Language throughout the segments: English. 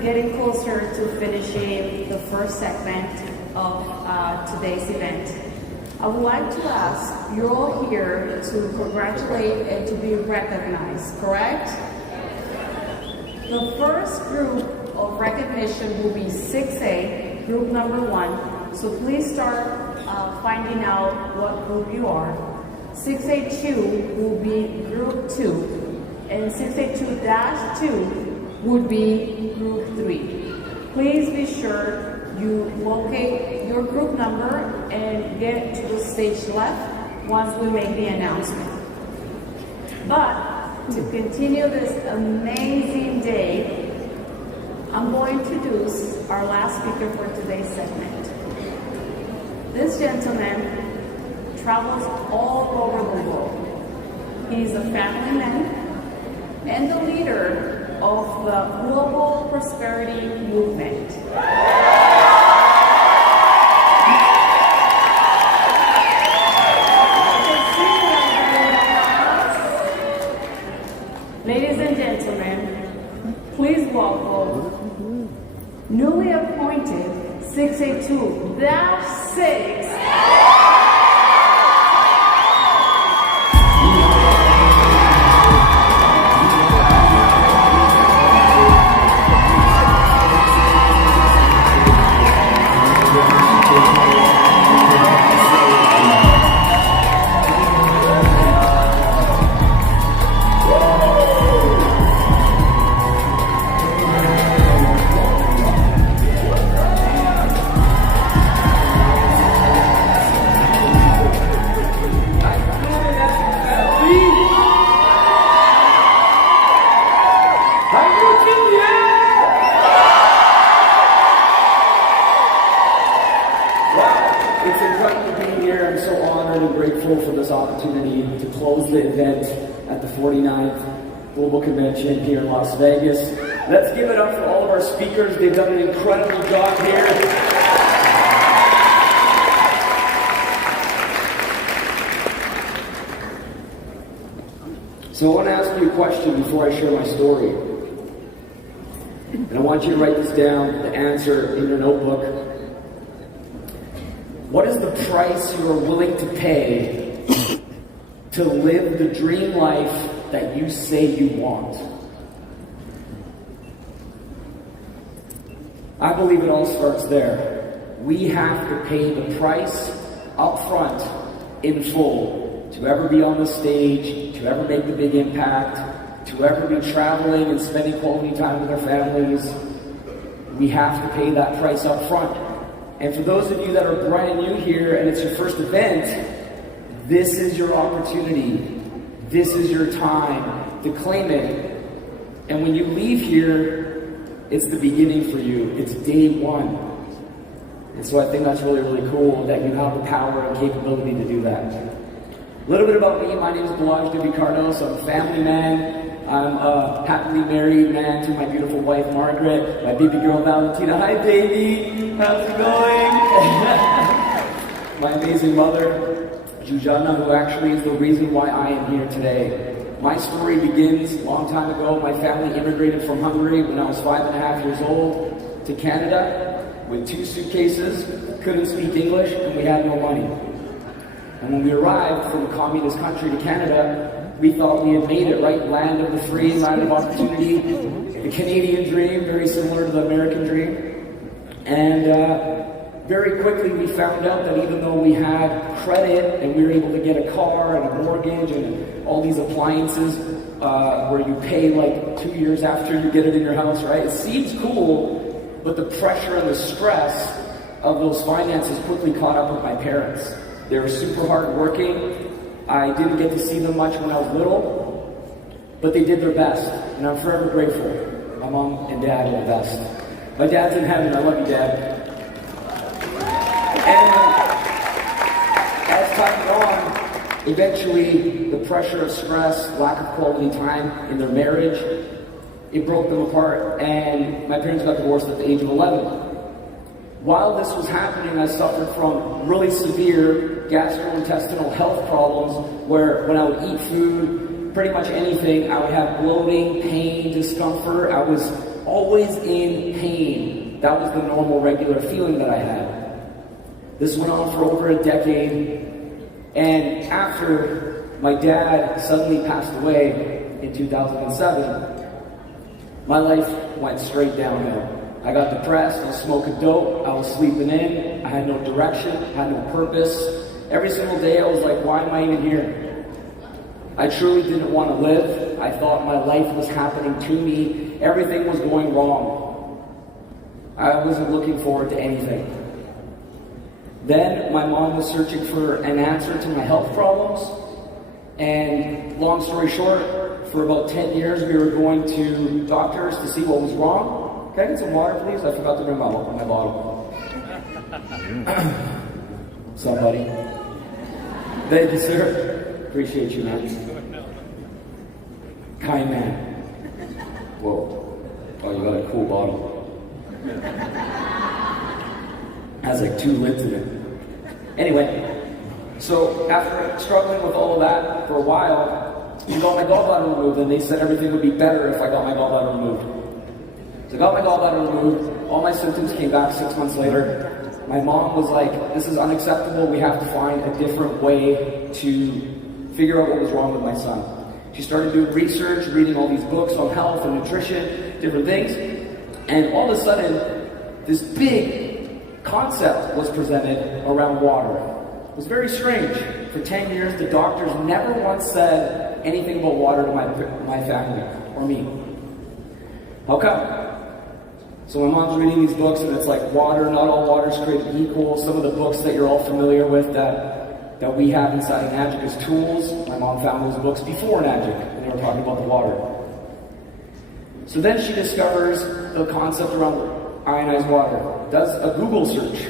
getting closer to finishing the first segment of today's event. I would like to ask, you're all here to congratulate and to be recognized, correct? The first group of recognition will be 6A, group number 1. So please start finding out what group you are. 6A2 will be group 2, and 6A2-2 would be group 3. Please be sure you locate your group number and get to the stage left once we make the announcement. But to continue this amazing day, I'm going to introduce our last speaker for today's segment. This gentleman travels all over the world. He's a family man and the leader of the global prosperity movement. Ladies and gentlemen, please welcome newly appointed 6A2-6. For this opportunity to close the event at the 49th Global Convention here in Las Vegas. Let's give it up for all of our speakers. They've done an incredible job here. So I want to ask you a question before I share my story. And I want you to write this down, the answer in your notebook. What is the price you are willing to pay to live the dream life that you say you want? I believe it all starts there. We have to pay the price up front in full to ever be on the stage, to ever make the big impact, to ever be traveling and spending quality time with our families. We have to pay that price up front. And for those of you that are brand new here and it's your first event, this is your opportunity. This is your time to claim it. And when you leave here, it's the beginning for you. It's day one. And so I think that's really, really cool that you have the power and capability to do that. A little bit about me. My name is Balazs Kardos. I'm a family man. I'm a happily married man to my beautiful wife, Margaret, my baby girl, Valentina. Hi, baby. How's it going? My amazing mother, Jujana, who actually is the reason why I am here today. My story begins a long time ago. My family immigrated from Hungary when I was 5.5 years old to Canada with 2 suitcases, couldn't speak English, and we had no money. And when we arrived from a communist country to Canada, we thought we had made it, right? Land of the free, land of opportunity. The Canadian dream, very similar to the American dream. And very quickly we found out that even though we had credit and we were able to get a car and a mortgage and all these appliances where you pay like 2 years after you get it in your house, right? It seems cool, but the pressure and the stress of those finances quickly caught up with my parents. They were super hard working. I didn't get to see them much when I was little, but they did their best, and I'm forever grateful. My mom and dad are the best. My dad's in heaven. I love you, Dad. And as time went on, eventually the pressure of stress, lack of quality time in their marriage, it broke them apart, and my parents got divorced at the age of 11. While this was happening, I suffered from really severe gastrointestinal health problems where when I would eat food, pretty much anything, I would have bloating, pain, discomfort. I was always in pain. That was the normal, regular feeling that I had. This went on for over a decade, and after my dad suddenly passed away in 2007, my life went straight downhill. I got depressed, I was smoking dope, I was sleeping in, I had no direction, I had no purpose. Every single day I was like, why am I even here? I truly didn't want to live. I thought my life was happening to me. Everything was going wrong. I wasn't looking forward to anything. Then my mom was searching for an answer to my health problems. And long story short, for about 10 years we were going to doctors to see what was wrong. Can I get some water, please? I forgot to bring my bottle. Somebody. Thank you, sir. Appreciate you, man. Kind man. Whoa. Oh, you got a cool bottle. Has like 2 lids in it. Anyway, so after struggling with all of that for a while, I got my gallbladder removed, and they said everything would be better if I got my gallbladder removed. So I got my gallbladder removed. All my symptoms came back 6 months later. My mom was like, this is unacceptable. We have to find a different way to figure out what was wrong with my son. She started doing research, reading all these books on health and nutrition, different things. And all of a sudden, this big concept was presented around water. It was very strange. For 10 years, the doctors never once said anything about water to my family or me. How come? So my mom's reading these books, and it's like water, not all water is created equal. Some of the books that you're all familiar with that we have inside Enagic as tools. My mom found those books before Enagic, and they were talking about the water. So then she discovers the concept around ionized water. Does a Google search,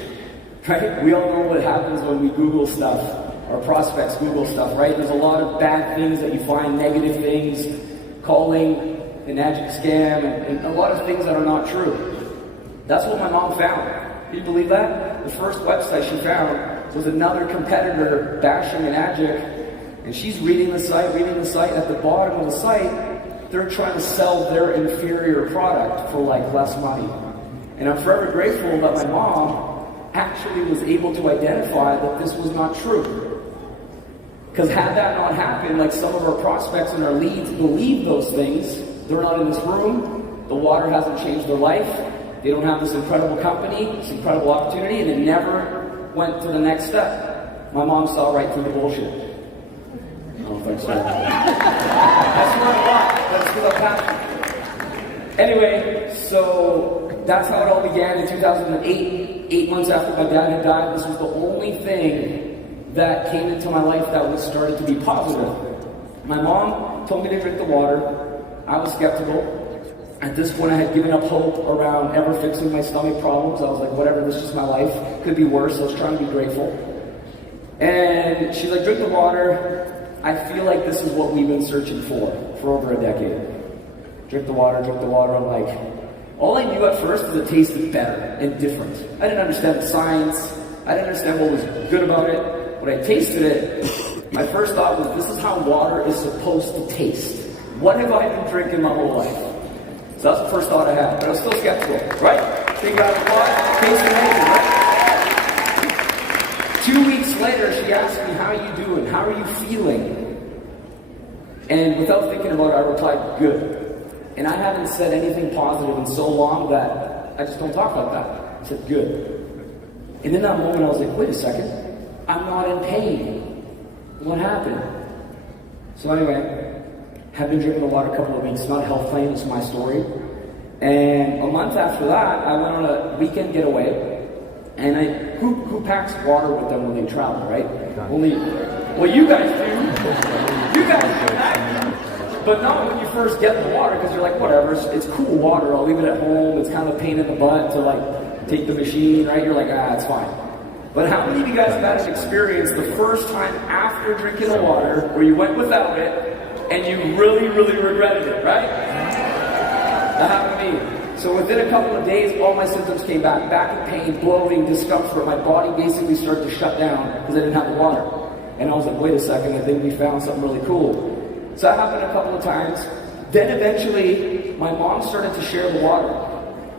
right? We all know what happens when we Google stuff. Our prospects Google stuff, right? There's a lot of bad things that you find, negative things, calling Enagic scam, and a lot of things that are not true. That's what my mom found. Can you believe that? The first website she found was another competitor bashing Enagic, and she's reading the site. At the bottom of the site, they're trying to sell their inferior product for like less money. And I'm forever grateful that my mom actually was able to identify that this was not true. Because had that not happened, like some of our prospects and our leads believe those things, they're not in this room, the water hasn't changed their life, they don't have this incredible company, this incredible opportunity, and it never went to the next step. My mom saw right through the bullshit. I don't know if I said that. That's not a lot, that's because I'm passionate. Anyway, so that's how it all began in 2008. 8 months after my dad had died, this was the only thing that came into my life that was started to be positive. My mom told me to drink the water. I was skeptical. At this point, I had given up hope around ever fixing my stomach problems. I was like, whatever, this is just my life. Could be worse. I was trying to be grateful. And she's like, drink the water. I feel like this is what we've been searching for over a decade. Drink the water, drink the water. I'm like, all I knew at first was it tasted better and different. I didn't understand the science. I didn't understand what was good about it. When I tasted it, my first thought was, this is how water is supposed to taste. What have I been drinking my whole life? So that's the first thought I had, but I was still skeptical, right? Think out of the box, tastes amazing, right? 2 weeks later, she asked me, how are you doing? How are you feeling? And without thinking about it, I replied, good. And I haven't said anything positive in so long that I just don't talk like that. I said, good. And in that moment, I was like, wait a second. I'm not in pain. What happened? So anyway, have been drinking the water a couple of weeks. It's not a health claim, it's my story. And a month after that, I went on a weekend getaway. And who packs water with them when they travel, right? Only, well, you guys do. You guys do that. But not when you first get the water, because you're like, whatever, it's cool water. I'll leave it at home. It's kind of a pain in the butt to like take the machine, right? You're like, it's fine. But how many of you guys have had an experience the first time after drinking the water where you went without it and you really, really regretted it, right? That happened to me. So within a couple of days, all my symptoms came back. Back pain, bloating, discomfort. My body basically started to shut down because I didn't have the water. And I was like, wait a second, I think we found something really cool. So that happened a couple of times. Then eventually, my mom started to share the water.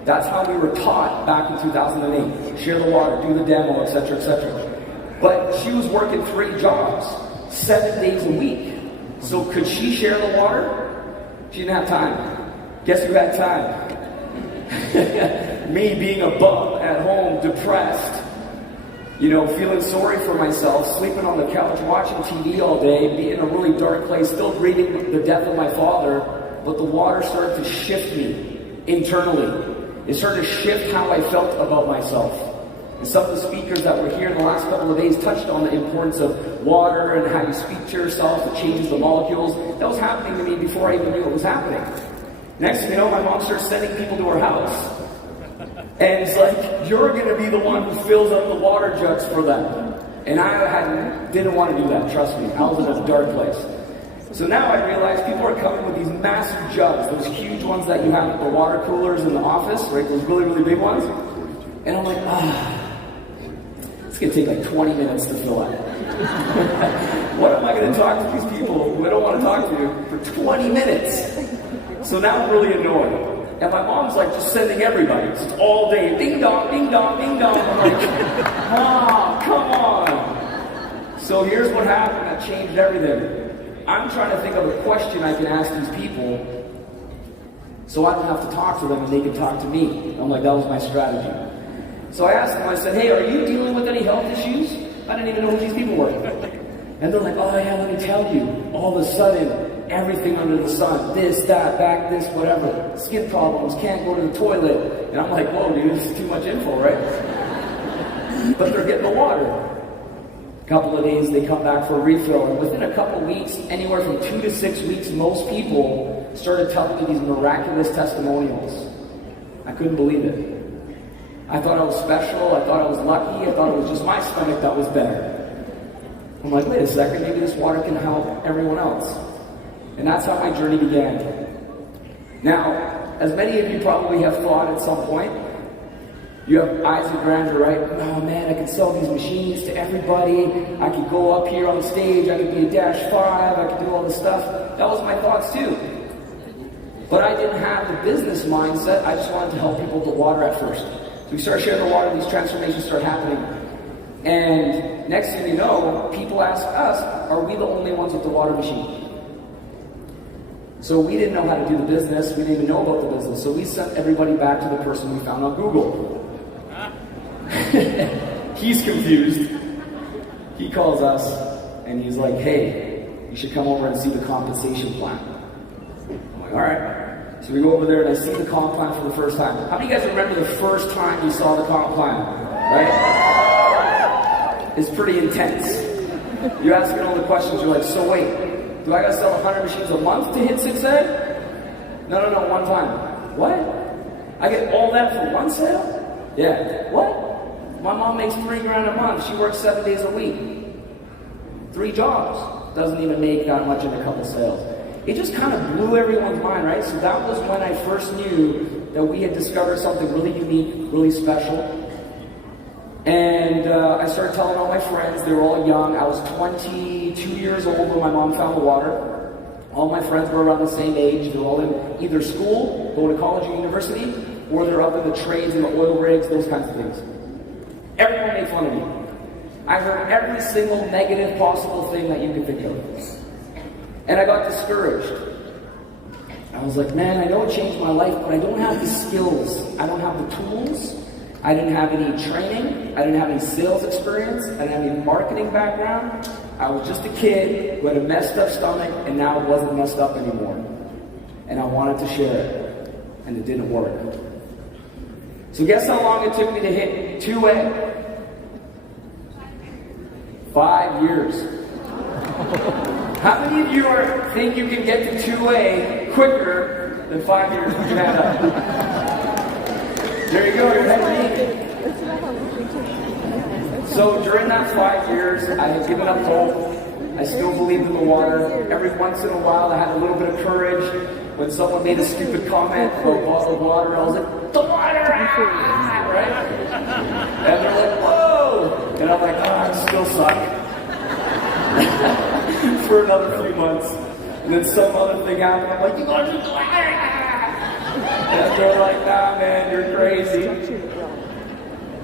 That's how we were taught back in 2008. Share the water, do the demo, etc., etc. But she was working 3 jobs, 7 days a week. So could she share the water? She didn't have time. Guess who had time? Me, being a bum at home, depressed, feeling sorry for myself, sleeping on the couch, watching TV all day, being in a really dark place, still grieving the death of my father. But the water started to shift me internally. It started to shift how I felt about myself. And some of the speakers that were here in the last couple of days touched on the importance of water and how you speak to yourself. It changes the molecules. That was happening to me before I even knew it was happening. Next thing you know, my mom starts sending people to her house. And it's like, you're going to be the one who fills up the water jugs for them. And I didn't want to do that, trust me. I was in a dark place. So now I realize people are coming with these massive jugs, those huge ones that you have at the water coolers in the office, right? Those really, really big ones. And I'm like, it's going to take like 20 minutes to fill up. What am I going to talk to these people who I don't want to talk to for 20 minutes? So now I'm really annoyed. And my mom's like just sending everybody. It's all day. Ding dong, ding dong, ding dong. I'm like, Mom, come on. So here's what happened that changed everything. I'm trying to think of a question I can ask these people so I don't have to talk to them and they can talk to me. I'm like, that was my strategy. So I asked them, I said, hey, are you dealing with any health issues? I didn't even know who these people were. And they're like, oh yeah, let me tell you. All of a sudden, everything under the sun, this, that, back, this, whatever, skin problems, can't go to the toilet. And I'm like, whoa, dude, this is too much info, right? But they're getting the water. A couple of days, they come back for a refill. And within a couple of weeks, anywhere from 2 to 6 weeks, most people started telling me these miraculous testimonials. I couldn't believe it. I thought I was special. I thought I was lucky. I thought it was just my stomach that was better. I'm like, wait a second, maybe this water can help everyone else. And that's how my journey began. Now, as many of you probably have thought at some point, you have eyes of grandeur, right? Oh man, I could sell these machines to everybody. I could go up here on the stage. I could be a Dash 5. I could do all this stuff. That was my thoughts too. But I didn't have the business mindset. I just wanted to help people with the water at first. So we started sharing the water, these transformations start happening. And next thing you know, people ask us, are we the only ones with the water machine? So we didn't know how to do the business. We didn't even know about the business. So we sent everybody back to the person we found on Google. He's confused. He calls us and he's like, hey, you should come over and see the compensation plan. I'm like, all right. So we go over there and I see the comp plan for the first time. How many of you guys remember the first time you saw the comp plan? Right? It's pretty intense. You ask me all the questions, you're like, so wait, do I gotta sell 100 machines a month to hit 6A? No, one time. What? I get all that for one sale? Yeah. What? My mom makes $3,000 a month. She works 7 days a week. 3 jobs. Doesn't even make that much in a couple sales. It just kind of blew everyone's mind, right? So that was when I first knew that we had discovered something really unique, really special. And I started telling all my friends. They were all young. I was 22 years old when my mom found the water. All my friends were around the same age. They're all in either school, going to college or university, or they're up in the trades and the oil rigs, those kinds of things. Everyone made fun of me. I heard every single negative possible thing that you could think of. And I got discouraged. I was like, man, I know it changed my life, but I don't have the skills. I don't have the tools. I didn't have any training. I didn't have any sales experience. I didn't have any marketing background. I was just a kid who had a messed up stomach, and now it wasn't messed up anymore. And I wanted to share it, and it didn't work. So guess how long it took me to hit 2A? 5 years. How many of you think you can get to 2A quicker than 5 years? Put your hand up. There you go, you're ahead of me. So during that 5 years, I had given up hope. I still believed in the water. Every once in a while, I had a little bit of courage. When someone made a stupid comment about bottled water, I was like, the water! Right? And they're like, whoa! And I'm like, oh, I still suck. For another few months. And then some other thing happened. I'm like, you gotta do the water! And they're like, nah, man, you're crazy.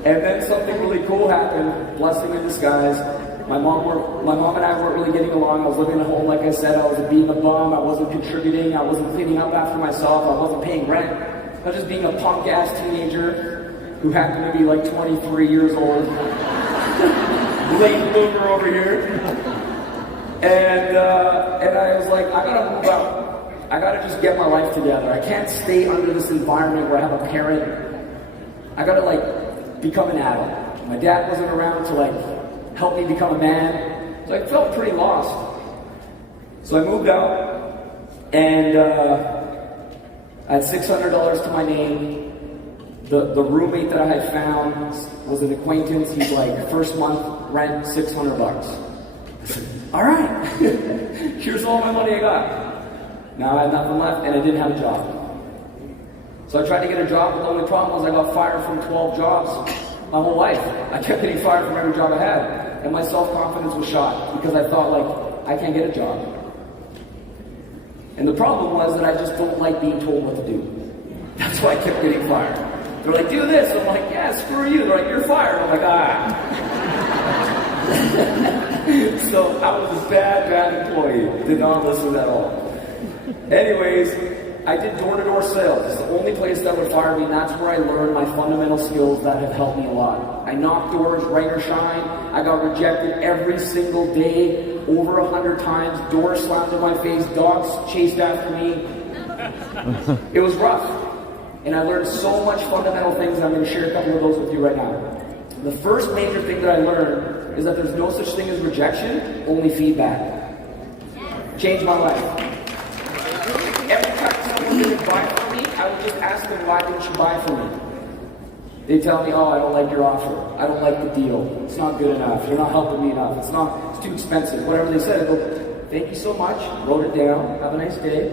And then something really cool happened, blessing in disguise. My mom and I weren't really getting along. I was living at home, like I said. I was being a bum. I wasn't contributing. I wasn't cleaning up after myself. I wasn't paying rent. I was just being a punk-ass teenager who happened to be like 23 years old. Late bloomer over here. And I was like, I gotta move out. I gotta just get my life together. I can't stay under this environment where I have a parent. I gotta like become an adult. My dad wasn't around to like help me become a man. So I felt pretty lost. So I moved out and I had $600 to my name. The roommate that I had found was an acquaintance. He's like, first month rent, $600. I said, all right, here's all my money I got. Now I had nothing left and I didn't have a job. So I tried to get a job, but the only problem was I got fired from 12 jobs my whole life. I kept getting fired from every job I had. And my self-confidence was shot because I thought like, I can't get a job. And the problem was that I just don't like being told what to do. That's why I kept getting fired. They're like, do this. I'm like, yeah, screw you. They're like, you're fired. I'm like, So I was a bad employee. Did not listen at all. Anyways, I did door-to-door sales. It's the only place that would fire me, and that's where I learned my fundamental skills that have helped me a lot. I knocked doors, rain or shine. I got rejected every single day, over 100 times. Doors slammed in my face. Dogs chased after me. It was rough. And I learned so much fundamental things, and I'm going to share a couple of those with you right now. The first major thing that I learned is that there's no such thing as rejection, only feedback. Changed my life. Every time someone didn't buy from me, I would just ask them, why didn't you buy from me? They tell me, oh, I don't like your offer. I don't like the deal. It's not good enough. You're not helping me enough. It's too expensive. Whatever they said, I go, thank you so much. Wrote it down. Have a nice day.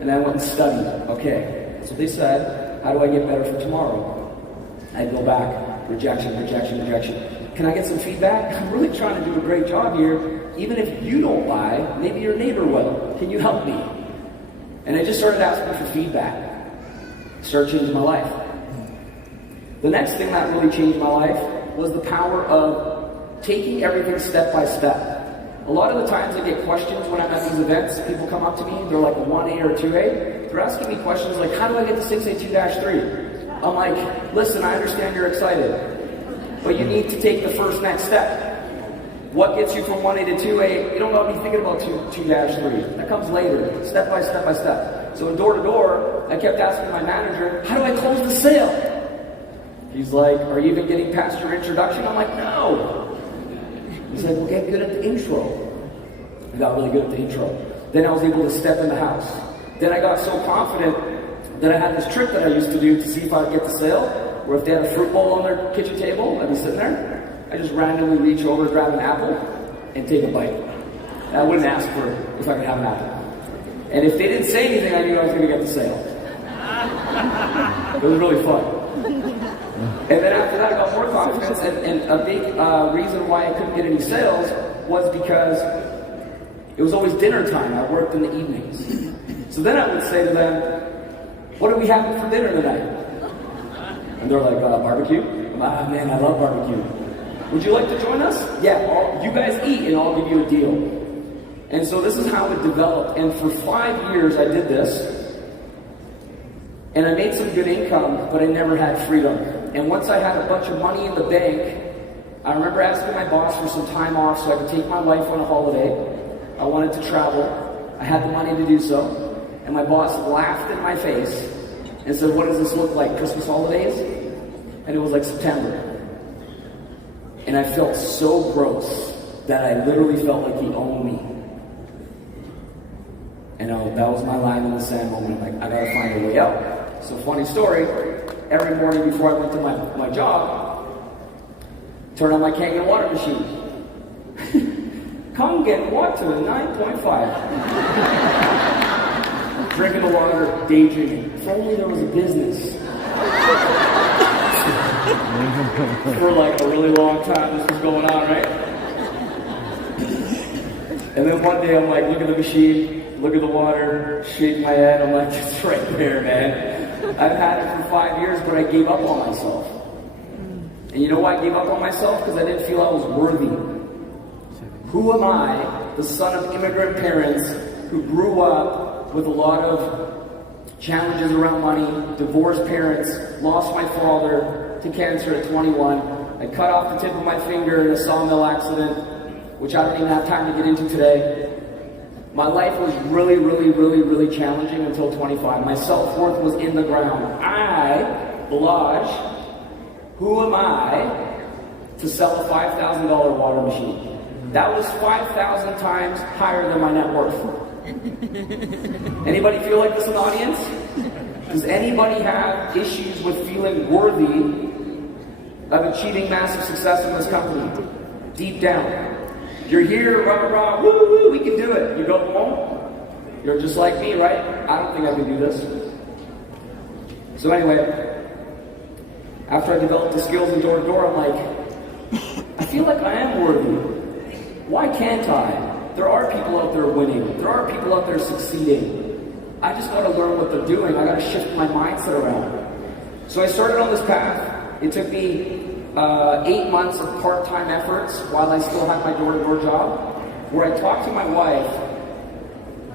And I went and studied. Okay. So they said, how do I get better for tomorrow? I'd go back. Rejection. Can I get some feedback? I'm really trying to do a great job here. Even if you don't buy, maybe your neighbor will. Can you help me? And I just started asking for feedback. Started changing my life. The next thing that really changed my life was the power of taking everything step by step. A lot of the times I get questions when I'm at these events. People come up to me, they're like a 1A or 2A. They're asking me questions like, how do I get to 6A2-3? I'm like, listen, I understand you're excited, but you need to take the first next step. What gets you from 1A to 2A? You don't got to be thinking about 2-3. That comes later, step by step. So in door to door, I kept asking my manager, how do I close the sale? He's like, are you even getting past your introduction? I'm like, no. He's like, well, get good at the intro. I got really good at the intro. Then I was able to step in the house. Then I got so confident that I had this trick that I used to do to see if I'd get the sale, where if they had a fruit bowl on their kitchen table, I'd be sitting there, I just randomly reach over, grab an apple, and take a bite. I wouldn't ask for if I could have an apple. And if they didn't say anything, I knew I was going to get the sale. It was really fun. And then after that, I got more confidence, and a big reason why I couldn't get any sales was because it was always dinner time. I worked in the evenings. So then I would say to them, what are we having for dinner tonight? And they're like, barbecue? Ah, man, I love barbecue. Would you like to join us? Yeah, you guys eat and I'll give you a deal. And so this is how it developed. And for 5 years I did this. And I made some good income, but I never had freedom. And once I had a bunch of money in the bank, I remember asking my boss for some time off so I could take my wife on a holiday. I wanted to travel. I had the money to do so. And my boss laughed in my face and said, what does this look like, Christmas holidays? And it was like September. And I felt so gross that I literally felt like he owned me. And that was my line in the sand moment. I'm like, I gotta find a way out. So funny story, every morning before I went to my job, turn on my Kangen water machine. Come get water, 9.5. Drinking the water, daydreaming. If only there was a business. For like a really long time this was going on, right? And then one day I'm like, look at the machine, look at the water, shake my head, I'm like, it's right there, man. I've had it for 5 years, but I gave up on myself. And you know why I gave up on myself? Because I didn't feel I was worthy. Who am I, the son of immigrant parents who grew up with a lot of challenges around money, divorced parents, lost my father to cancer at 21. I cut off the tip of my finger in a sawmill accident, which I don't even have time to get into today. My life was really, really, really, really challenging until 25. My self-worth was in the ground. I, Balazs, who am I to sell a $5,000 water machine? That was 5,000 times higher than my net worth. Anybody feel like this in the audience? Does anybody have issues with feeling worthy of achieving massive success in this company? Deep down. You're here, rah, rah, rah, woo, woo, we can do it. You go home, you're just like me, right? I don't think I can do this. So anyway, after I developed the skills in door-to-door, I'm like, I feel like I am worthy. Why can't I? There are people out there winning. There are people out there succeeding. I just got to learn what they're doing. I got to shift my mindset around. So I started on this path. It took me 8 months of part-time efforts while I still had my door-to-door job, where I talked to my wife.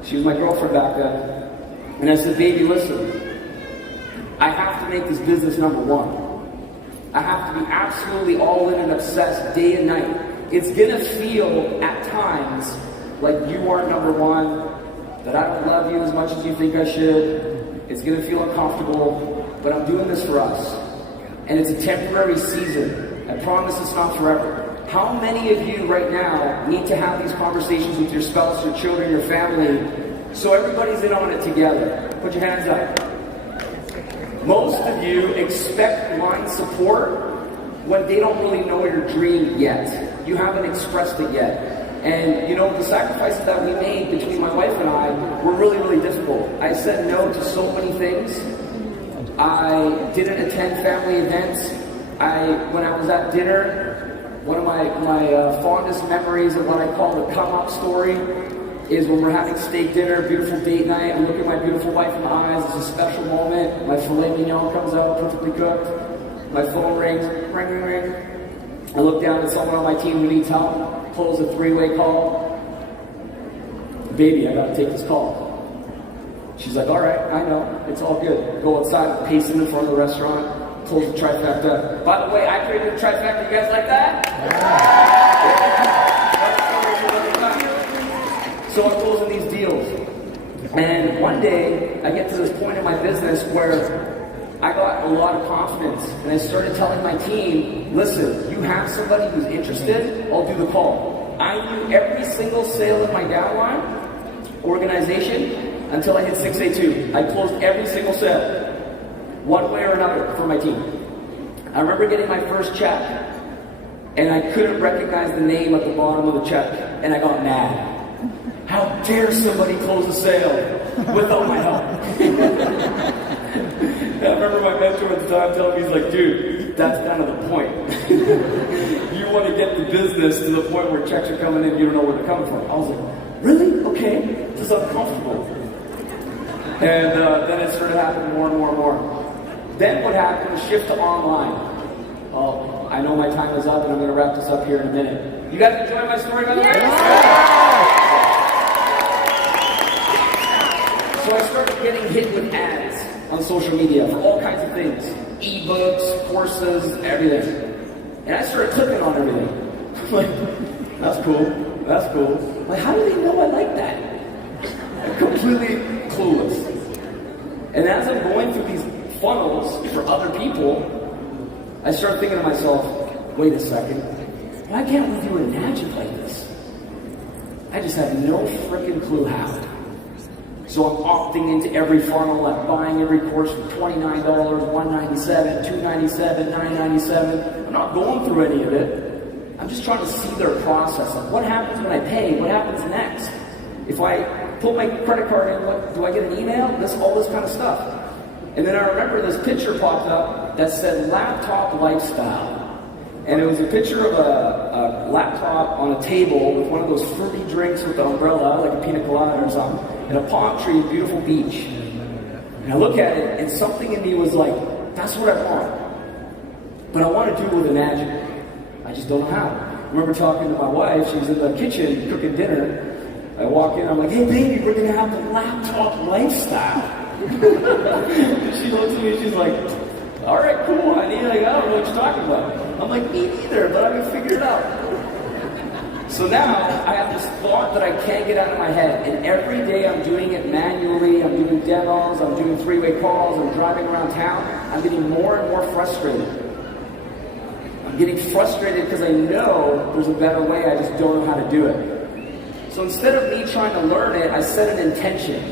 She was my girlfriend back then. And I said, baby, listen, I have to make this business number one. I have to be absolutely all in and obsessed day and night. It's gonna feel at times like you aren't number one, that I don't love you as much as you think I should. It's gonna feel uncomfortable, but I'm doing this for us. And it's a temporary season. I promise it's not forever. How many of you right now need to have these conversations with your spouse, your children, your family, so everybody's in on it together? Put your hands up. Most of you expect line support when they don't really know your dream yet. You haven't expressed it yet. And you know, the sacrifices that we made between my wife and I were really, really difficult. I said no to so many things. I didn't attend family events. When I was at dinner, one of my fondest memories of what I call the come-up story is when we're having steak dinner, beautiful date night. I look at my beautiful wife in the eyes. It's a special moment. My filet mignon comes out perfectly cooked. My phone rings, ring, ring, ring. I look down at someone on my team who needs help. Close a three-way call. Baby, I gotta take this call. She's like, all right, I know, it's all good. Go outside, pacing in front of the restaurant, close the trifecta. By the way, I created a trifecta. You guys like that? Yeah. So I'm closing these deals. And one day, I get to this point in my business where I got a lot of confidence, and I started telling my team, listen, you have somebody who's interested, I'll do the call. I knew every single sale in my downline organization until I hit 682. I closed every single sale, one way or another, for my team. I remember getting my first check, and I couldn't recognize the name at the bottom of the check, and I got mad. How dare somebody close a sale without my help? I remember my mentor at the time telling me, he's like, dude, that's kind of the point. You want to get the business to the point where checks are coming in, you don't know where they're coming from. I was like, really? Okay, this is uncomfortable. And then it started happening more and more and more. Then what happened was shift to online. Oh, I know my time is up, and I'm going to wrap this up here in a minute. You guys enjoy my story, by the way? So I started getting hit with ads on social media for all kinds of things. E-books, courses, everything. And I started clicking on everything. I'm like, that's cool, that's cool. Like, how do they know I like that? I'm completely clueless. And as I'm going through these funnels for other people, I start thinking to myself, wait a second, why can't we do Enagic like this? I just have no freaking clue how. So I'm opting into every funnel. I'm buying every course for $29, $197, $297, $997. I'm not going through any of it. I'm just trying to see their process. Like, what happens when I pay? What happens next? If I put my credit card in, what, do I get an email? All this kind of stuff. And then I remember this picture popped up that said laptop lifestyle. And it was a picture of a laptop on a table with one of those fruity drinks with the umbrella, like a pina colada or something, and a palm tree, a beautiful beach. And I look at it, and something in me was like, that's what I want. But I want to do it with Enagic. I just don't know how. I remember talking to my wife, she was in the kitchen cooking dinner. I walk in, I'm like, hey baby, we're gonna have the laptop lifestyle. She looks at me and she's like, all right, cool, honey. Like, I don't know what you're talking about. I'm like, me neither, but I'm gonna figure it out. So now I have this thought that I can't get out of my head, and every day I'm doing it manually. I'm doing demos, I'm doing three-way calls, I'm driving around town. I'm getting more and more frustrated. I'm getting frustrated because I know there's a better way, I just don't know how to do it. So instead of me trying to learn it, I set an intention.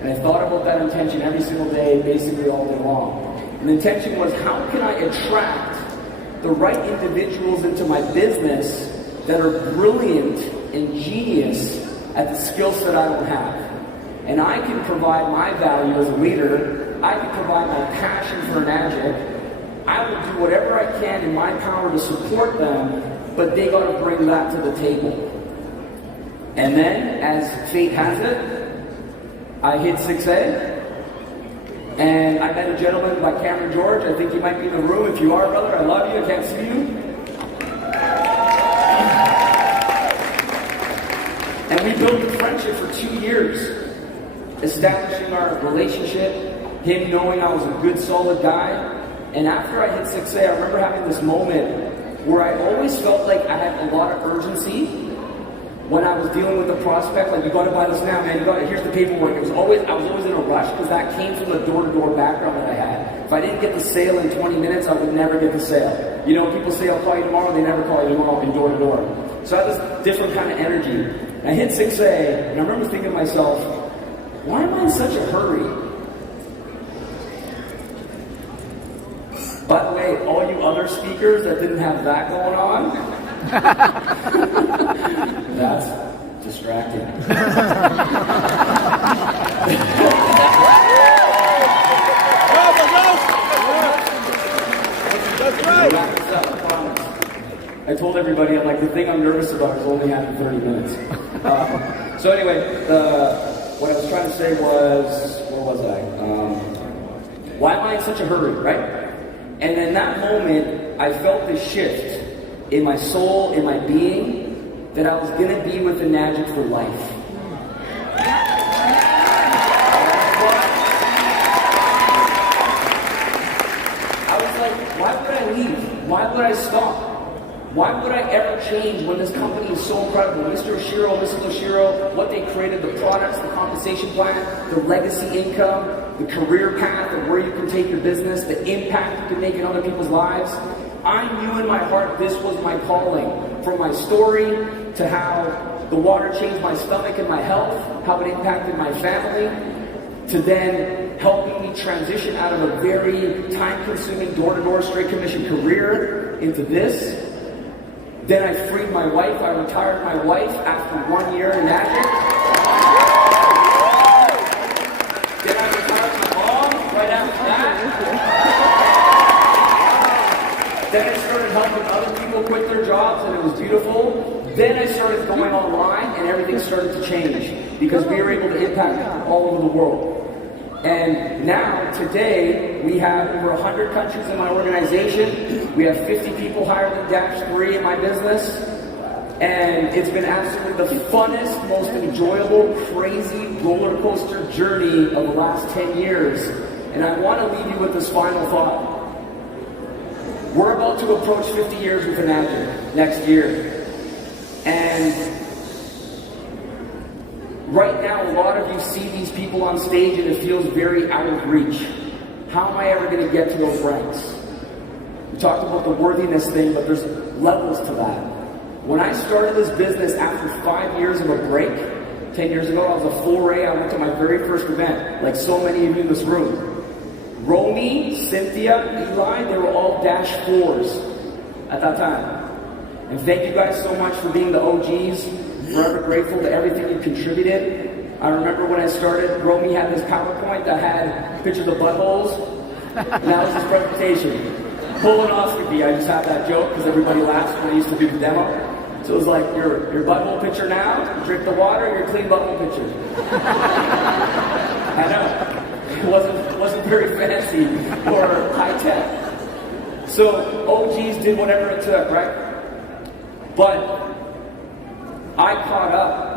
And I thought about that intention every single day, basically all day long. And the intention was, how can I attract the right individuals into my business that are brilliant and genius at the skill set I don't have? And I can provide my value as a leader. I can provide my passion for Enagic. I will do whatever I can in my power to support them, but they got to bring that to the table. And then, as fate has it, I hit 6A, and I met a gentleman by Cameron George. I think you might be in the room. If you are, brother, I love you. I can't see you. And we built a friendship for 2 years, establishing our relationship, him knowing I was a good, solid guy. And after I hit 6A, I remember having this moment where I always felt like I had a lot of urgency when I was dealing with a prospect, like, you gotta buy this now, man, here's the paperwork. I was always in a rush, because that came from the door-to-door background that I had. If I didn't get the sale in 20 minutes, I would never get the sale. You know, people say, I'll call you tomorrow, they never call you tomorrow in door-to-door. So I had this different kind of energy. And I hit 6A, and I remember thinking to myself, why am I in such a hurry? By the way, all you other speakers that didn't have that going on, that's distracting. That's right. I told everybody, I'm like, the thing I'm nervous about is only having 30 minutes. So anyway, what I was trying to say was, where was I? Why am I in such a hurry, right? And in that moment, I felt this shift in my soul, in my being, that I was going to be with Enagic for life. I was like, why would I leave? Why would I stop? Why would I ever change when this company is so incredible? Mr. Oshiro, Mrs. Oshiro, what they created, the products, the compensation plan, the legacy income, the career path of where you can take your business, the impact you can make in other people's lives. I knew in my heart this was my calling. From my story to how the water changed my stomach and my health, how it impacted my family, to then helping me transition out of a very time-consuming door-to-door straight commission career into this. Then I freed my wife. I retired my wife after 1 year in Enagic. Then I retired my mom right after that. Then I started helping other people quit their jobs, and it was beautiful. Then I started going online, and everything started to change because we were able to impact all over the world. And now, today, we have over 100 countries in my organization. We have 50 people higher than -3 in my business. And it's been absolutely the funnest, most enjoyable, crazy roller coaster journey of the last 10 years. And I want to leave you with this final thought. We're about to approach 50 years with Enagic next year. And right now, a lot of you see these people on stage and it feels very out of reach. How am I ever going to get to those ranks? We talked about the worthiness thing, but there's levels to that. When I started this business after 5 years of a break, 10 years ago, I was a full ray. I went to my very first event, like so many of you in this room. Romy, Cynthia, Eli, they were all -4s at that time. And thank you guys so much for being the OGs. Forever grateful to everything you contributed. I remember when I started, Romy had this PowerPoint that had pictures of buttholes. And that was his presentation. Colonoscopy, I just have that joke because everybody laughs when I used to do the demo. So it was like, your butthole picture now, you drink the water, your clean butthole picture. I know. It wasn't very fancy or high tech. So OGs did whatever it took, right? But I caught up.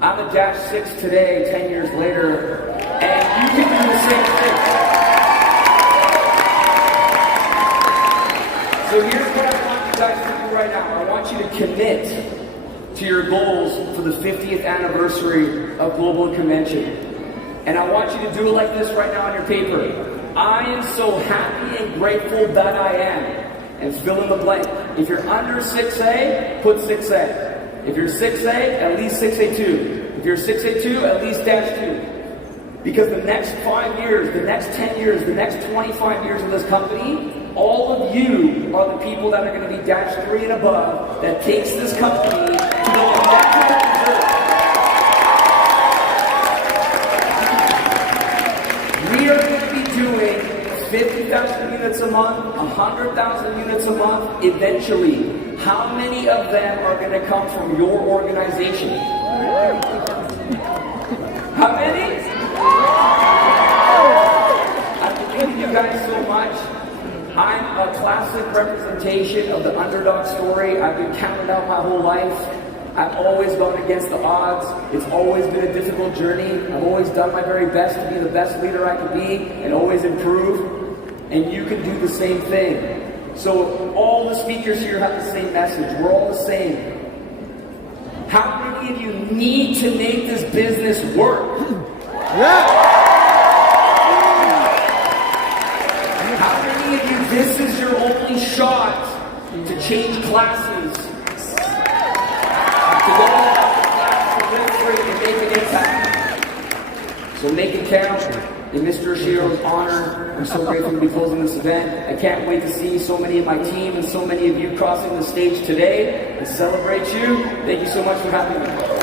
I'm a Dash 6 today, 10 years later, and you can do the same thing. So here's what I want you guys to do right now. I want you to commit to your goals for the 50th anniversary of Global Convention. And I want you to do it like this right now on your paper. I am so happy and grateful that I am. And fill in the blank. If you're under 6A, put 6A. If you're 6A, at least 6A2. If you're 6A2, at least Dash 2. Because the next 5 years, the next 10 years, the next 25 years of this company, all of you are the people that are going to be Dash 3 and above that takes this company to the next level. We are going to be doing 50,000 units a month, 100,000 units a month, eventually. How many of them are going to come from your organization? How many? I believe in you guys so much. I'm a classic representation of the underdog story. I've been counted out my whole life. I've always gone against the odds. It's always been a difficult journey. I've always done my very best to be the best leader I can be and always improve. And you can do the same thing. So all the speakers here have the same message. We're all the same. How many of you need to make this business work? Yeah. How many of you, this is your only shot to change classes? To go out of class, to live free, and make an impact. So make it count. In Mr. Oshiro's honor, I'm so grateful to be closing this event. I can't wait to see so many of my team and so many of you crossing the stage today and celebrate you. Thank you so much for having me.